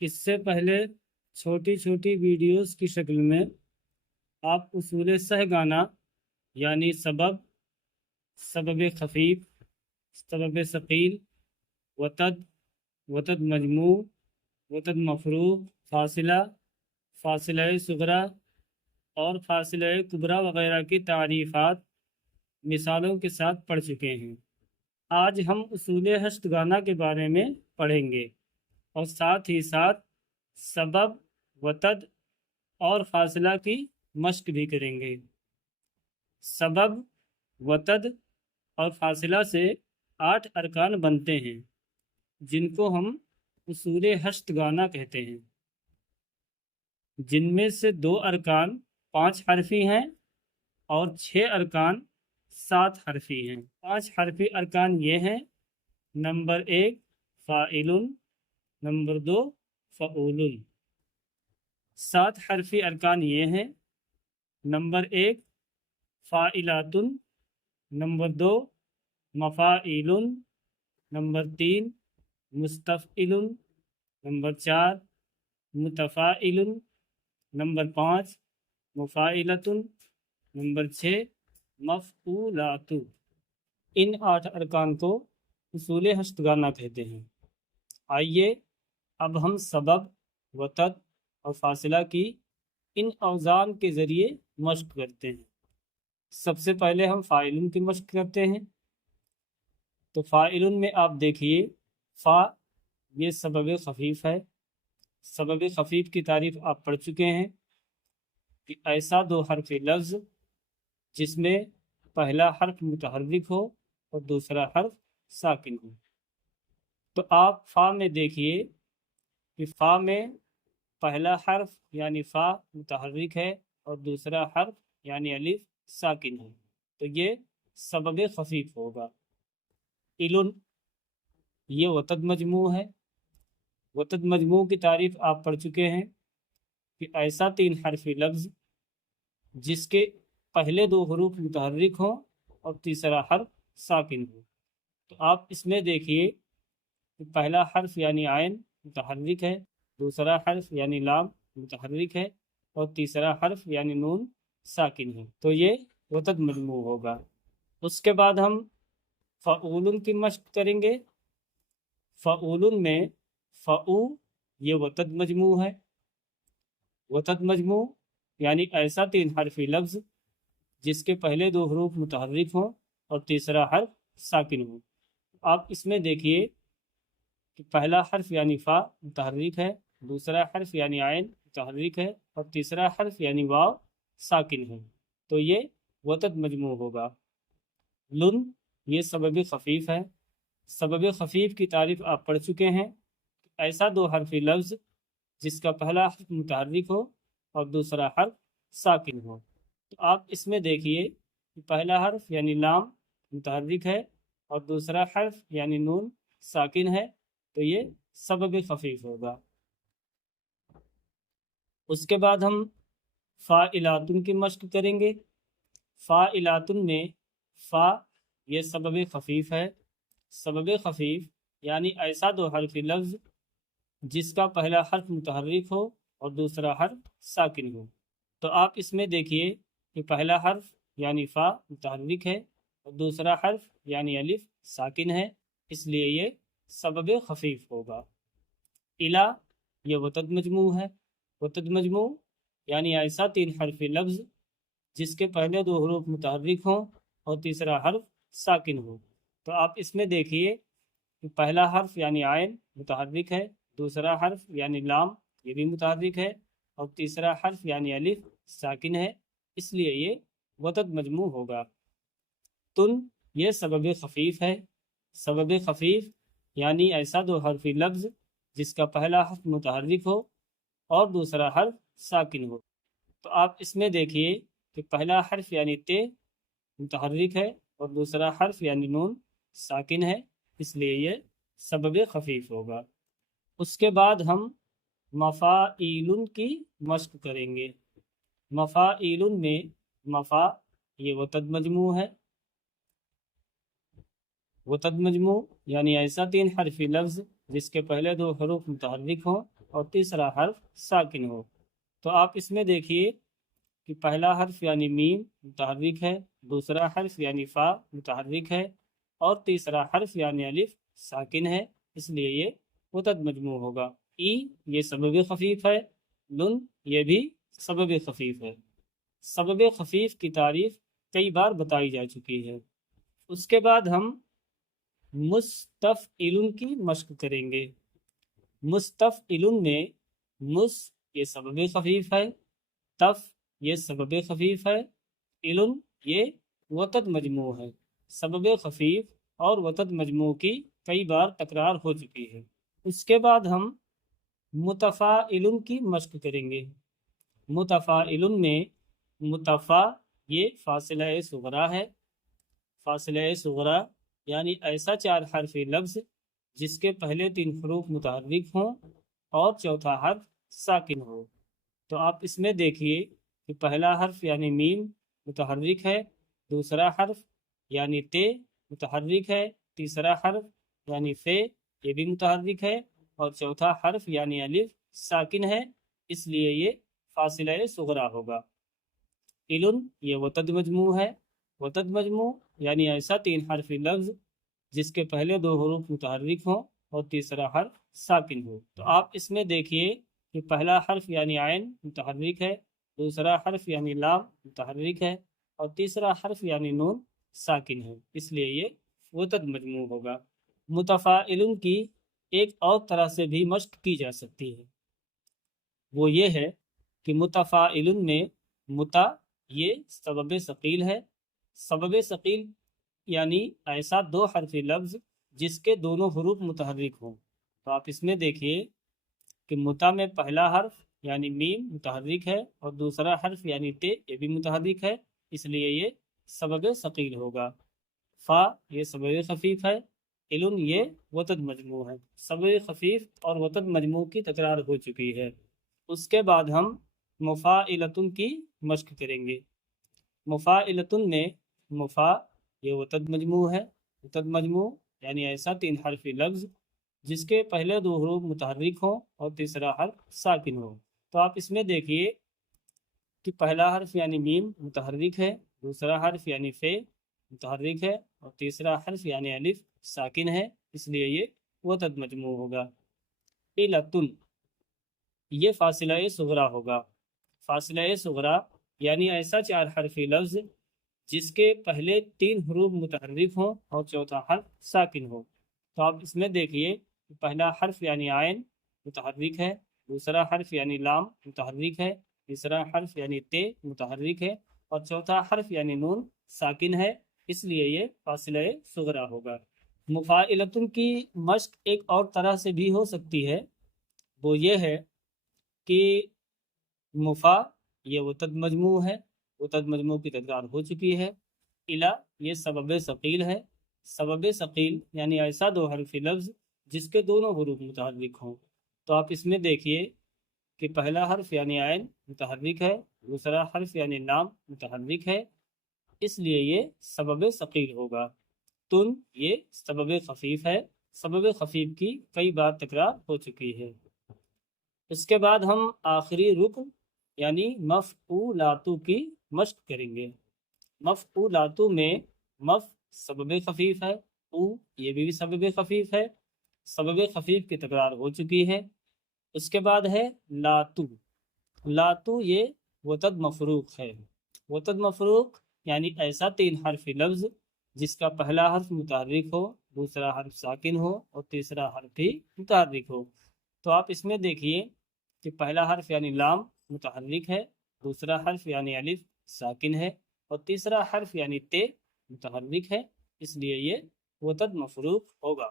اس سے پہلے چھوٹی چھوٹی ویڈیوز کی شکل میں آپ اصول سہ گانا یعنی سبب، سبب خفیف، سبب ثقیل، وتد، وتد مجموع، وتد مفروق، فاصلہ، فاصلہ صغریٰ اور فاصلہ کبریٰ وغیرہ کی تعریفات مثالوں کے ساتھ پڑھ چکے ہیں۔ آج ہم اصول ہشت گانا کے بارے میں پڑھیں گے اور ساتھ ہی ساتھ سبب، وتد اور فاصلہ کی مشق بھی کریں گے۔ سبب، وتد اور فاصلہ سے 8 ارکان بنتے ہیں جن کو ہم اصول ہشت گانا کہتے ہیں، جن میں سے 2 ارکان 5 حرفی ہیں اور 6 ارکان 7 حرفی ہیں۔ 5 حرفی ارکان یہ ہیں: نمبر 1 فاعل، نمبر 2 فعول۔ 7 حرفی ارکان یہ ہیں: نمبر 1 فاعلات، نمبر 2 مفاعیل، نمبر 3 مستفعل، نمبر 4 متفاعل، نمبر 5 مفاعلۃ، نمبر 6 مفعولات۔ ان 8 ارکان کو اصول ہشت گانا کہتے ہیں۔ آئیے اب ہم سبب، وتد اور فاصلہ کی ان اوزان کے ذریعے مشق کرتے ہیں۔ سب سے پہلے ہم فاعلن کی مشق کرتے ہیں۔ تو فاعلن میں آپ دیکھیے، فا یہ سبب خفیف ہے۔ سبب خفیف کی تعریف آپ پڑھ چکے ہیں کہ ایسا 2 حرفی لفظ جس میں پہلا حرف متحرک ہو اور دوسرا حرف ساکن ہو۔ تو آپ فا میں دیکھیے کہ فا میں پہلا حرف یعنی فا متحرک ہے اور دوسرا حرف یعنی الف ساکن ہے، تو یہ سبب خفیف ہوگا۔ علن یہ وتد مجموع ہے۔ وتد مجموع کی تعریف آپ پڑھ چکے ہیں کہ ایسا 3 حرفی لفظ جس کے پہلے 2 حروف متحرک ہوں اور تیسرا حرف ساکن ہو۔ تو آپ اس میں دیکھیے کہ پہلا حرف یعنی عین متحرک ہے، دوسرا حرف یعنی لام متحرک ہے اور تیسرا حرف یعنی نون ساکن ہے، تو یہ وتد مجموع ہوگا۔ اس کے بعد ہم فعول کی مشق کریں گے۔ فعول میں فعو یہ وتد مجموع ہے۔ وتد مجموع یعنی ایسا 3 حرفی لفظ جس کے پہلے 2 حروف متحرک ہوں اور تیسرا حرف ساکن ہو۔ آپ اس میں دیکھیے کہ پہلا حرف یعنی فا متحرک ہے، دوسرا حرف یعنی عین متحرک ہے اور تیسرا حرف یعنی واو ساکن ہے، تو یہ وتد مجموع ہوگا۔ لن یہ سبب خفیف ہے۔ سبب خفیف کی تعریف آپ پڑھ چکے ہیں، ایسا 2 حرفی لفظ جس کا پہلا حرف متحرک ہو اور دوسرا حرف ساکن ہو۔ تو آپ اس میں دیکھیے کہ پہلا حرف یعنی لام متحرک ہے اور دوسرا حرف یعنی نون ساکن ہے، تو یہ سبب خفیف ہوگا۔ اس کے بعد ہم فاعلاتن کی مشق کریں گے۔ فاعلاتن میں فا یہ سبب خفیف ہے۔ سبب خفیف یعنی ایسا 2 حرفی لفظ جس کا پہلا حرف متحرک ہو اور دوسرا حرف ساکن ہو۔ تو آپ اس میں دیکھیے کہ پہلا حرف یعنی فا متحرک ہے اور دوسرا حرف یعنی الف ساکن ہے، اس لیے یہ سبب خفیف ہوگا۔ الا یہ وتد مجموع ہے۔ وتد مجموع یعنی ایسا 3 حرفی لفظ جس کے پہلے 2 حروف متحرک ہوں اور تیسرا حرف ساکن ہو۔ تو آپ اس میں دیکھیے کہ پہلا حرف یعنی عین متحرک ہے، دوسرا حرف یعنی لام یہ بھی متحرک ہے اور تیسرا حرف یعنی الف ساکن ہے، اس لیے یہ وتد مجموع ہوگا۔ تن یہ سبب خفیف ہے۔ سبب خفیف یعنی ایسا 2 حرفی لفظ جس کا پہلا حرف متحرک ہو اور دوسرا حرف ساکن ہو۔ تو آپ اس میں دیکھیے کہ پہلا حرف یعنی تے متحرک ہے اور دوسرا حرف یعنی نون ساکن ہے، اس لیے یہ سبب خفیف ہوگا۔ اس کے بعد ہم مفاعیل کی مشق کریں گے۔ مفاعیل میں مفا یہ وتد مجموع ہے۔ وتد مجموع یعنی ایسا 3 حرفی لفظ جس کے پہلے 2 حروف متحرک ہوں اور تیسرا حرف ساکن ہو۔ تو آپ اس میں دیکھیے کہ پہلا حرف یعنی میم متحرک ہے، دوسرا حرف یعنی فا متحرک ہے، اور تیسرا حرف یعنی الف ساکن ہے، اس لیے یہ متد مجموع ہوگا۔ ای یہ سبب خفیف ہے، لن یہ بھی سبب خفیف ہے۔ سبب خفیف کی تعریف کئی بار بتائی جا چکی ہے۔ اس کے بعد ہم مستفعل کی مشق کریں گے۔ مستفعل میں مس یہ سبب خفیف ہے، تف یہ سبب خفیف ہے، علن یہ وطد مجموع ہے۔ سبب خفیف اور وطد مجموع کی کئی بار تکرار ہو چکی ہے۔ اس کے بعد ہم متفاعل کی مشق کریں گے۔ متفاعل میں متفا یہ فاصلہ صغرا ہے۔ فاصلہ صغرا یعنی ایسا چار حرفی لفظ جس کے پہلے تین حروف متحرک ہوں اور چوتھا حرف ساکن ہو۔ تو آپ اس میں دیکھیے کہ پہلا حرف یعنی میم متحرک ہے، دوسرا حرف یعنی تے متحرک ہے، تیسرا حرف یعنی فے یہ بھی متحرک ہے، اور چوتھا حرف یعنی الف ساکن ہے، اس لیے یہ فاصلہ صغرا ہوگا۔ علن یہ وطد مجموع ہے۔ وطد مجموع یعنی ایسا تین حرفی لفظ جس کے پہلے دو حروف متحرک ہوں اور تیسرا حرف ساکن ہو۔ تو آپ اس میں دیکھیے کہ پہلا حرف یعنی عین متحرک ہے، دوسرا حرف یعنی لام متحرک ہے، اور تیسرا حرف یعنی نون ساکن ہے، اس لیے یہ وطد مجموع ہوگا۔ متفاعل کی ایک اور طرح سے بھی مشق کی جا سکتی ہے، وہ یہ ہے کہ متفاعل میں متا یہ سبب ثقیل ہے۔ سبب ثقیل یعنی ایسا دو حرفی لفظ جس کے دونوں حروف متحرک ہوں۔ تو آپ اس میں دیکھیے کہ متا میں پہلا حرف یعنی میم متحرک ہے اور دوسرا حرف یعنی تے یہ بھی متحرک ہے، اس لیے یہ سبب ثقیل ہوگا۔ فا یہ سبب خفیف ہے، علن یہ وطد مجموع ہے۔ سبب خفیف اور وطد مجموع کی تکرار ہو چکی ہے۔ اس کے بعد ہم مفاعلتن کی مشق کریں گے۔ مفاعلتن میں مفا یہ وطد مجموع ہے۔ وطد مجموع یعنی ایسا تین حرفی لفظ جس کے پہلے دو حروف متحرک ہوں اور تیسرا حرف ساکن ہو۔ تو آپ اس میں دیکھیے کہ پہلا حرف یعنی میم متحرک ہے، دوسرا حرف یعنی فے متحرک ہے، اور تیسرا حرف یعنی الف ساکن ہے، اس لیے یہ وطد مجموع ہوگا۔ علتن یہ فاصلہ صغرا ہوگا۔ فاصلہ صغرا یعنی ایسا چار حرفی لفظ جس کے پہلے تین حروف متحرک ہوں اور چوتھا حرف ساکن ہو۔ تو آپ اس میں دیکھیے کہ پہلا حرف یعنی عین متحرک ہے، دوسرا حرف یعنی لام متحرک ہے، تیسرا حرف یعنی تے متحرک ہے، اور چوتھا حرف یعنی نون ساکن ہے، اس لیے یہ فاصلہ صغرا ہوگا۔ مفاعلتن کی مشق ایک اور طرح سے بھی ہو سکتی ہے، وہ یہ ہے کہ مفا یہ وطد مجموع ہے، وطد مجموع کی تکرار ہو چکی ہے۔ الا یہ سبب ثقیل ہے۔ سبب ثقیل یعنی ایسا دو حرفی لفظ جس کے دونوں حروف متحرک ہوں۔ تو آپ اس میں دیکھیے کہ پہلا حرف یعنی عین متحرک ہے، دوسرا حرف یعنی لام متحرک ہے، اس لیے یہ سبب ثقیل ہوگا۔ تن یہ سبب خفیف ہے۔ سبب خفیف کی کئی بار تکرار ہو چکی ہے۔ اس کے بعد ہم آخری رکن یعنی مفعولاتو کی مشق کریں گے۔ مفعولاتو میں مف سبب خفیف ہے، او یہ بھی سبب خفیف ہے۔ سبب خفیف کی تکرار ہو چکی ہے۔ اس کے بعد ہے لاتو۔ لاتو یہ وطد مفروق ہے۔ وطد مفروق یعنی ایسا تین حرفی لفظ جس کا پہلا حرف متحرک ہو، دوسرا حرف ساکن ہو اور تیسرا حرف بھی متحرک ہو۔ تو آپ اس میں دیکھیے کہ پہلا حرف یعنی لام متحرک ہے، دوسرا حرف یعنی الف ساکن ہے، اور تیسرا حرف یعنی تے متحرک ہے، اس لیے یہ وطد مفروق ہوگا۔